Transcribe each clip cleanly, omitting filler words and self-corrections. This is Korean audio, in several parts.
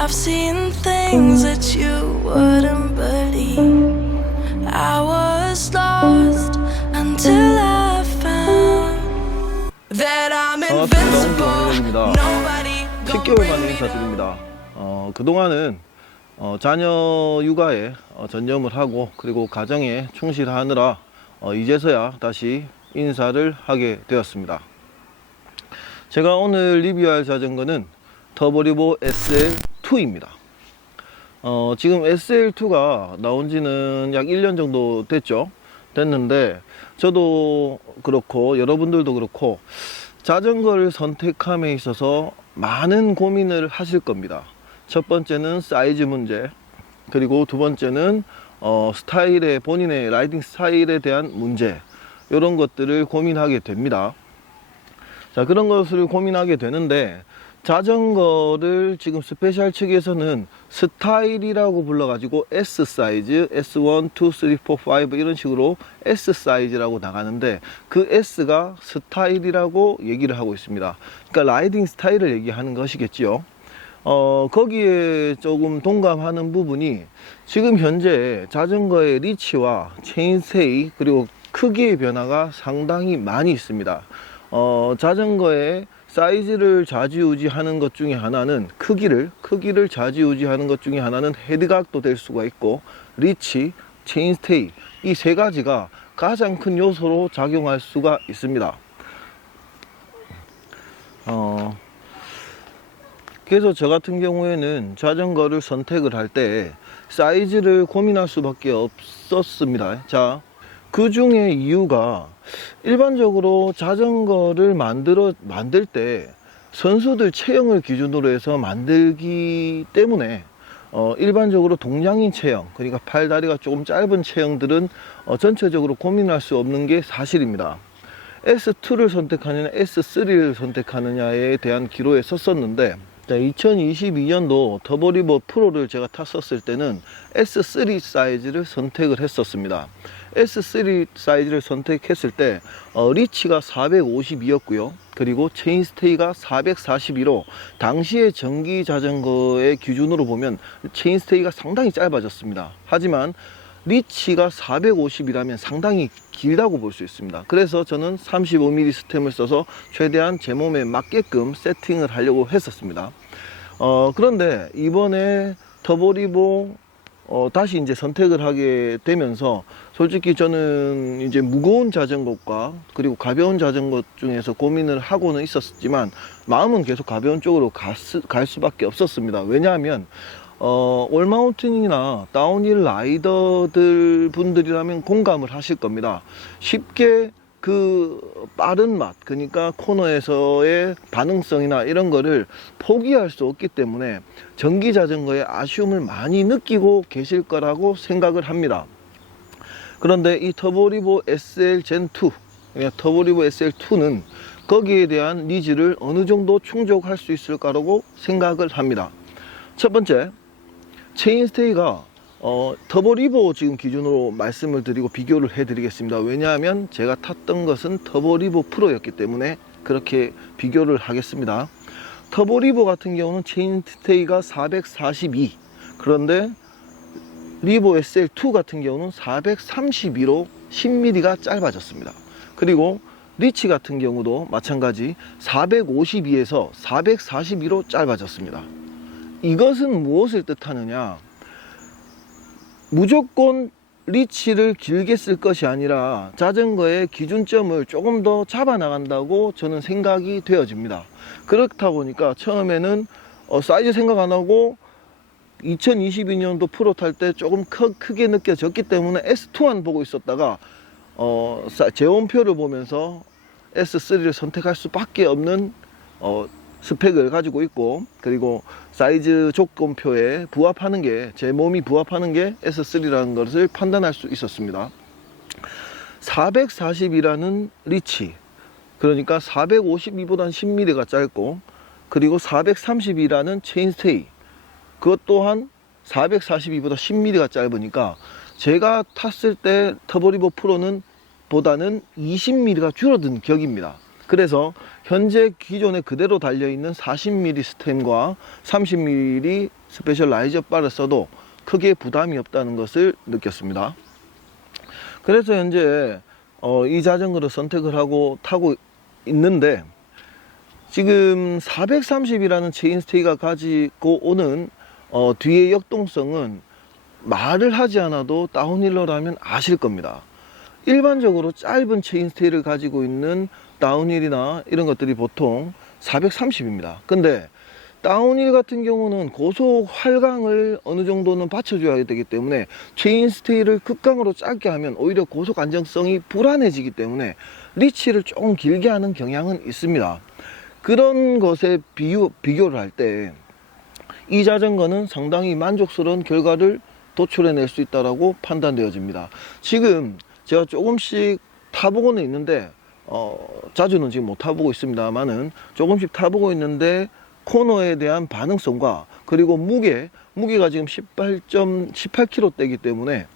I've seen things that you wouldn't believe. I was lost until I found that I'm invincible. Nobody 10개월 만에 인사드립니다. 그동안은 자녀 육아에 전념을 하고 그리고 가정에 충실하느라 이제서야 다시 인사를 하게 되었습니다. 제가 오늘 리뷰할 자전거는 터보리보 SL2입니다. 지금 SL2가 나온 지는 약 1년 정도 됐는데 저도 그렇고 여러분들도 그렇고 자전거를 선택함에 있어서 많은 고민을 하실 겁니다. 첫 번째는 사이즈 문제, 그리고 두 번째는 본인의 라이딩 스타일에 대한 문제, 이런 것들을 고민하게 됩니다. 자, 그런 것을 고민하게 되는데, 자전거를 지금 스페셜 측에서는 스타일이라고 불러가지고 S 사이즈, S1, 2, 3, 4, 5 이런 식으로 S 사이즈라고 나가는데, 그 S가 스타일이라고 얘기를 하고 있습니다. 그러니까 라이딩 스타일을 얘기하는 것이겠지요. 거기에 조금 동감하는 부분이, 지금 현재 자전거의 리치와 체인스테이 그리고 크기의 변화가 상당히 많이 있습니다. 자전거의 사이즈를 좌지우지하는 것 중에 하나는 크기를 좌지우지하는 것 중에 하나는 헤드각도 될 수가 있고, 리치, 체인스테이, 이 세 가지가 가장 큰 요소로 작용할 수가 있습니다. 그래서 저 같은 경우에는 자전거를 선택을 할 때 사이즈를 고민할 수밖에 없었습니다. 자, 그 중에 이유가, 일반적으로 자전거를 만들 때 선수들 체형을 기준으로 해서 만들기 때문에 일반적으로 동양인 체형, 그러니까 팔다리가 조금 짧은 체형들은 전체적으로 고민할 수 없는 게 사실입니다. S2를 선택하느냐 S3를 선택하느냐에 대한 기로에 섰었는데, 2022년도 터보리보 프로를 제가 탔었을 때는 S3 사이즈를 선택을 했었습니다. S3 사이즈를 선택했을 때 리치가 452였고요. 그리고 체인스테이가 441로, 당시의 전기 자전거의 기준으로 보면 체인스테이가 상당히 짧아졌습니다. 하지만 리치가 450이라면 상당히 길다고 볼 수 있습니다. 그래서 저는 35mm 스템을 써서 최대한 제 몸에 맞게끔 세팅을 하려고 했었습니다. 그런데 이번에 터보리보 다시 이제 선택을 하게 되면서, 솔직히 저는 이제 무거운 자전거과 그리고 가벼운 자전거 중에서 고민을 하고는 있었지만 마음은 계속 가벼운 쪽으로 갈 수밖에 없었습니다. 왜냐하면 올마운틴이나 다운힐 라이더들 분들이라면 공감을 하실 겁니다. 쉽게 그 빠른 맛, 그러니까 코너에서의 반응성이나 이런 거를 포기할 수 없기 때문에 전기 자전거의 아쉬움을 많이 느끼고 계실 거라고 생각을 합니다. 그런데 이 터보리보 SL 젠2, 그러니까 터보리보 SL2는 거기에 대한 니즈를 어느 정도 충족할 수 있을 거라고 생각을 합니다. 첫 번째, 체인스테이가 터보리보 지금 기준으로 말씀을 드리고 비교를 해 드리겠습니다. 왜냐하면 제가 탔던 것은 터보리보 프로였기 때문에 그렇게 비교를 하겠습니다. 터보리보 같은 경우는 체인스테이가 442, 그런데 리보 SL2 같은 경우는 432로 10mm가 짧아졌습니다. 그리고 리치 같은 경우도 마찬가지 452에서 442로 짧아졌습니다. 이것은 무엇을 뜻하느냐, 무조건 리치를 길게 쓸 것이 아니라 자전거의 기준점을 조금 더 잡아 나간다고 저는 생각이 되어집니다. 그렇다 보니까 처음에는 사이즈 생각 안 하고 2022년도 프로 탈 때 조금 크게 느껴졌기 때문에 S2만 보고 있었다가 재원표를 보면서 S3를 선택할 수밖에 없는 스펙을 가지고 있고, 그리고 사이즈 조건표에 부합하는 게, 제 몸이 부합하는 게 S3라는 것을 판단할 수 있었습니다. 440이라는 리치, 그러니까 452보다는 10mm가 짧고, 그리고 430이라는 체인스테이, 그것 또한 442보다 10mm가 짧으니까 제가 탔을 때 터보리보 프로는 보다는 20mm가 줄어든 격입니다. 그래서 현재 기존에 그대로 달려있는 40mm 스템과 30mm 스페셜 라이저 바를 써도 크게 부담이 없다는 것을 느꼈습니다. 그래서 현재 이 자전거를 선택을 하고 타고 있는데, 지금 430이라는 체인스테이가 가지고 오는 뒤의 역동성은 말을 하지 않아도 다운힐러라면 아실 겁니다. 일반적으로 짧은 체인스테이를 가지고 있는 다운힐이나 이런 것들이 보통 430입니다. 근데 다운힐 같은 경우는 고속 활강을 어느 정도는 받쳐줘야 되기 때문에 체인스테이를 극강으로 짧게 하면 오히려 고속 안정성이 불안해지기 때문에 리치를 조금 길게 하는 경향은 있습니다. 그런 것에 비교를 할 때 이 자전거는 상당히 만족스러운 결과를 도출해낼 수 있다고 판단되어집니다. 지금 제가 조금씩 타보고는 있는데 자주는 지금 못 타보고 있습니다만은 조금씩 타보고 있는데, 코너에 대한 반응성과 그리고 무게가 지금 18kg대이기 때문에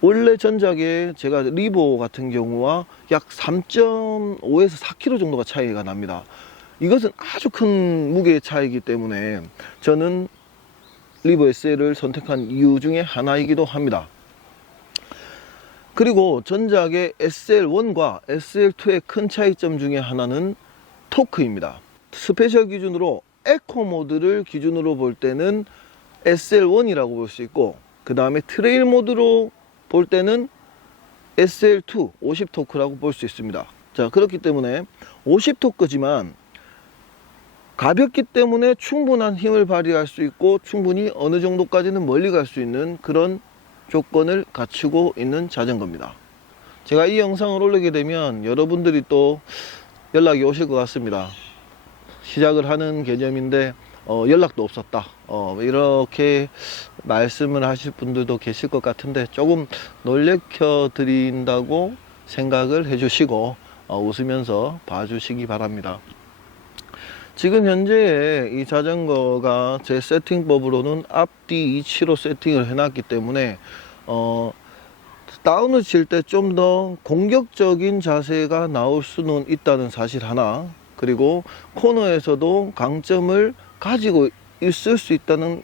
원래 전작에 제가 리보 같은 경우와 약 3.5에서 4kg 정도가 차이가 납니다. 이것은 아주 큰 무게의 차이이기 때문에 저는 리보 SL을 선택한 이유 중에 하나이기도 합니다. 그리고 전작의 SL1과 SL2의 큰 차이점 중에 하나는 토크입니다. 스페셜 기준으로 에코 모드를 기준으로 볼 때는 SL1이라고 볼 수 있고, 그 다음에 트레일 모드로 볼 때는 SL2 50토크라고 볼 수 있습니다. 자, 그렇기 때문에 50토크지만 가볍기 때문에 충분한 힘을 발휘할 수 있고 충분히 어느 정도까지는 멀리 갈 수 있는 그런 조건을 갖추고 있는 자전거입니다. 제가 이 영상을 올리게 되면 여러분들이 또 연락이 오실 것 같습니다. 시작을 하는 개념인데 연락도 없었다, 이렇게 말씀을 하실 분들도 계실 것 같은데, 조금 놀래켜 드린다고 생각을 해 주시고 웃으면서 봐주시기 바랍니다. 지금 현재 이 자전거가 제 세팅법으로는 앞뒤 이치로 세팅을 해놨기 때문에 다운을 칠 때 좀 더 공격적인 자세가 나올 수는 있다는 사실 하나, 그리고 코너에서도 강점을 가지고 있을 수 있다는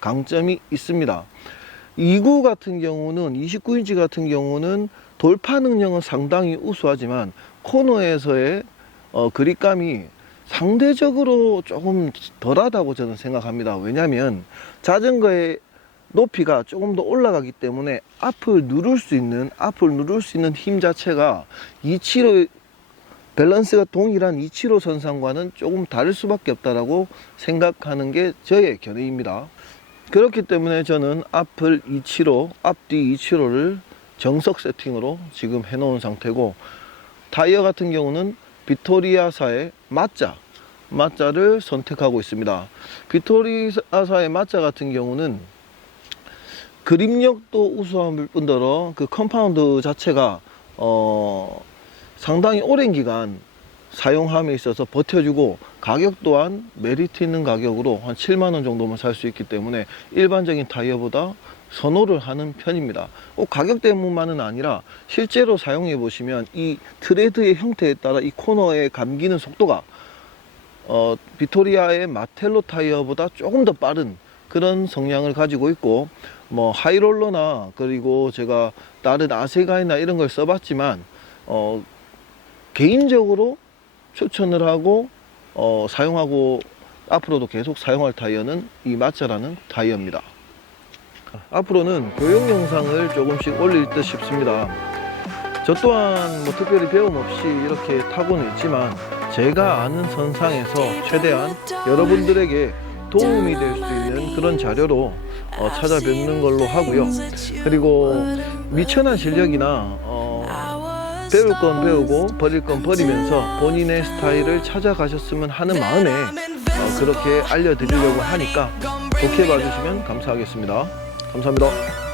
강점이 있습니다. 2구 같은 경우는 29인치 같은 경우는 돌파 능력은 상당히 우수하지만 코너에서의 그립감이 상대적으로 조금 덜하다고 저는 생각합니다. 왜냐하면 자전거의 높이가 조금 더 올라가기 때문에 앞을 누를 수 있는 힘 자체가 2치로 밸런스가 동일한 2치로 선상과는 조금 다를 수밖에 없다라고 생각하는 게 저의 견해입니다. 그렇기 때문에 저는 앞뒤 2치로를 정석 세팅으로 지금 해놓은 상태고, 타이어 같은 경우는 비토리아사의 마짜를 선택하고 있습니다. 비토리아사의 마짜 같은 경우는 그립력도 우수함을 뿐더러 그 컴파운드 자체가 상당히 오랜 기간 사용함에 있어서 버텨주고, 가격 또한 메리트 있는 가격으로 한 7만원 정도만 살 수 있기 때문에 일반적인 타이어보다 선호를 하는 편입니다. 꼭 가격 때문만은 아니라 실제로 사용해 보시면 이 트레드의 형태에 따라 이 코너에 감기는 속도가 비토리아의 마텔로 타이어보다 조금 더 빠른 그런 성향을 가지고 있고, 뭐 하이롤러나 그리고 제가 다른 아세가이나 이런 걸 써봤지만 개인적으로 추천을 하고 사용하고 앞으로도 계속 사용할 타이어는 이 마짜라는 타이어입니다. 앞으로는 교육 영상을 조금씩 올릴 듯 싶습니다. 저 또한 뭐 특별히 배움 없이 이렇게 타고는 있지만 제가 아는 선상에서 최대한 여러분들에게 도움이 될 수 있는 그런 자료로 찾아뵙는 걸로 하고요. 그리고 미천한 실력이나 배울 건 배우고 버릴 건 버리면서 본인의 스타일을 찾아가셨으면 하는 마음에 그렇게 알려드리려고 하니까 좋게 봐주시면 감사하겠습니다. 감사합니다.